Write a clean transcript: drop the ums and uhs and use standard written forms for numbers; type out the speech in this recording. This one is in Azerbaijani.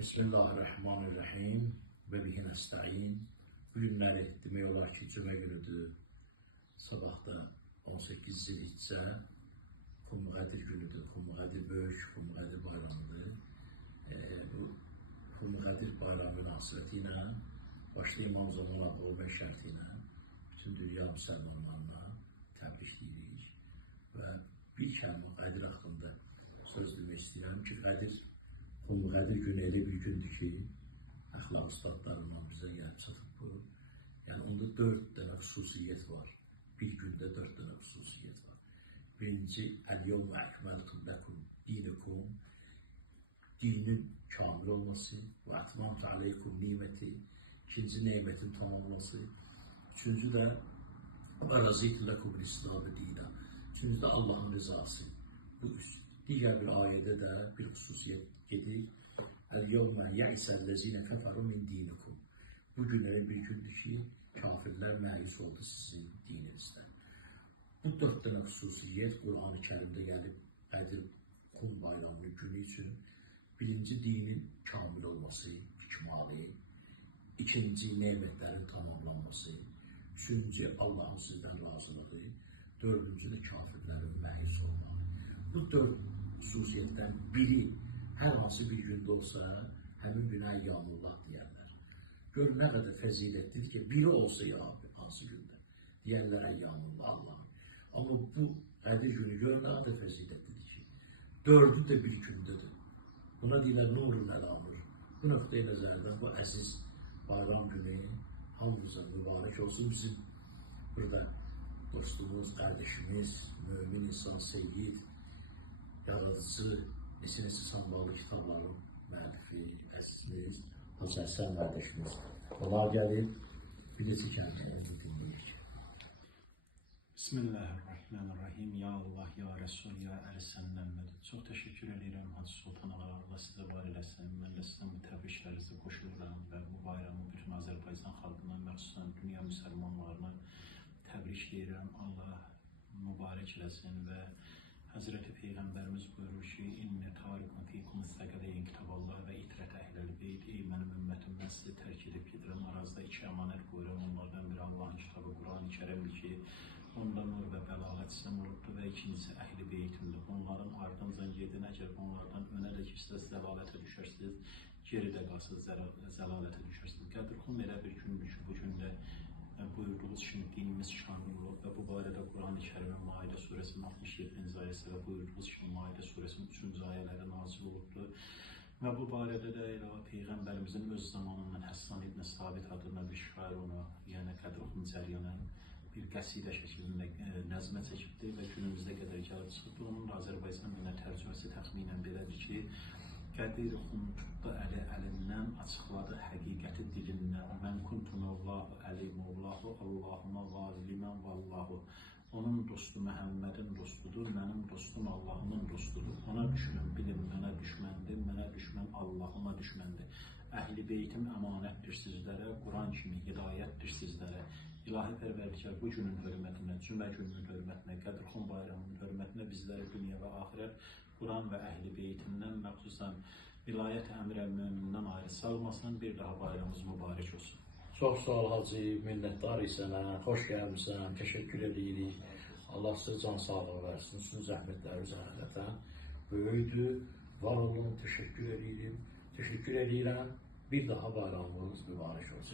Bismillahirrahmanirrahim və bihi nəstəin. Bu günləri demək olar ki, cümə günüdür. Sabah da 18 Zilhiccə Xurmuqədir günüdür. Xurmuqədir böyük Xurmuqədir bayramıdır. Bu Xurmuqədir bayramı münasibəti ilə başda İmam Zaman adı olmaq şərti ilə bütün dünya müsəlmanlarına təbrikləyirik və bir kəlmə Qədir haqqında söz demək istəyirəm ki, Xurmuqədir günü elə bir gündür ki, əxlaq ustadlarından bizə gəlib çatıb bu. Yəni, onda 4 dənə xüsusiyyət var. Bir gündə 4 dənə xüsusiyyət var. Birinci, Əl-yevmə əkməltu ləkum dinikum, dinin kamil olması və ətmamtu aleykum niməti, ikinci neymətin tamamlaması. Üçüncü də və razıytu ləkum l-İslamı dinə. Üçüncü də Allahın rızası. Bu digər bir ayədə də bir xüsusiyyət gedir. Əl-yevmə yəisəl-ləzinə kəfəru min dinikum. Bu günlərin bir gündür ki, kafirlər məyus oldu sizin dininizdən. Bu 4 dənə xüsusiyyət Qur'an-ı Kərimdə gəlib Qədir Xum bayramının günü üçün birinci dinin kamil olması, ikmali, ikinci nemətlərin tamamlanması, üçüncü Allahın sizdən razılığı, dördüncü də kafirlərin məyus olmağı. Bu 4 xüsusiyyətdən biri hər hansı bir gündə olsa, həmin günə əyyamullah deyərlər. Gör, nə qədər fəzilətlidir ki, biri olsa ya hansı gündə, deyərlər əyyamullah Allah'ın. Amma bu Qədir günü gör, nə qədər fəzilətlidir ki, 4'ü də bir gündədir. Buna deyilər Nurul Əlamur. Bu nöqtəyə nəzərdən bu əziz bayram günü hamımıza mübarək olsun. Bizim burada dostumuz, qardeşimiz, mümin insan, seyyid, yaradıcı, neçə sanmalı kitabların müəllifi, əzizimiz, Hacı Həsən qardaşımız. Onlar gəlib, bir neçə kəlmələrini dinləyirik. Bismillahirrahmanirrahim. Ya Allah, ya Resul, ya Əlisən Məmməd. Çox təşəkkür edirəm Hacı Sultan ağa. Allah sizə var eləsin. Mən də sizdən bu təbriklərinizi qoşuluram və bu bayramı bütün Azərbaycan xalqına, məxsusən dünya müsəlmanlarına təbrikləyirəm. Allah mübarək eləsin və Hazreti Peyğəmbərimiz buyurur ki, İnnə tarikun fikum istəqələyin kitaballah və itrət əhləl beyt. Ey mənim ümmətim, mən sizi tərk edib gedirəm. Arazda 2 əmanət qoyuram. Onlardan biri Allahın kitabı Quran-ı Kərimdir ki, onda nur və bəlağət sizə nurdur və ikincisi əhli beytimdir. Onların ardıncan gedin, əgər onlardan önə də keçsəz zəlalətə düşərsiniz, geridə qalsınız zəlalətə düşərsiniz. Qədir Xum elə bir gündür ki, bu gündə buyurduğunuz kimi dinimiz kamil olub və bu barədə Quran-ı Kərimin Maidə surəsinin 67-ci ayəsi və buyurduğunuz kimi Maidə surəsinin 3-cü ayələri nazil olubdur. Və bu barədə də elə Peyğəmbərimizin öz zamanından Həssan ibn Sabit adına bir şair onu, yəni Qədir Xum cəryanı bir qəsidə şəklində nəzmə çəkibdir və günümüzdə qədər gəlib çıxıbdır. Onun da Azərbaycan dilinə tərcüməsi təxminən belədir ki, Qədir Xum tutdu əli əlindən, açıqladı həqiqəti dilindən. Mən kuntu Mevlahu əli Mevlahu, Allahuma valimən vallahu. Onun dostu Məhəmmədin dostudur, mənim dostum Allahımın dostudur. Ona düşmən bilim, mənə düşməndir, mənə düşmən Allahıma düşməndir. Əhli beytim əmanətdir sizlərə, Quran kimi hidayətdir sizlərə. İlahi Pərvərdigər bu günün hörmətinə, cümə gününün hörmətinə, Qədir Xum bayramının hörmətinə bizləri dünya və axirət Quran və əhli beytindən, məxsusən vilayət əmr əl-möminindən ayrı salmasın, bir daha bayramımız mübarək olsun. Çox sağ ol Hacı, minnətdarıq sənə, xoş gəlmişsən, təşəkkür edirik. Allah sizə can sağlığı versin, sizin zəhmətləriniz həqiqətən böyükdür. Var olun, təşəkkür edirəm. Bir daha bayramımız mübarək olsun.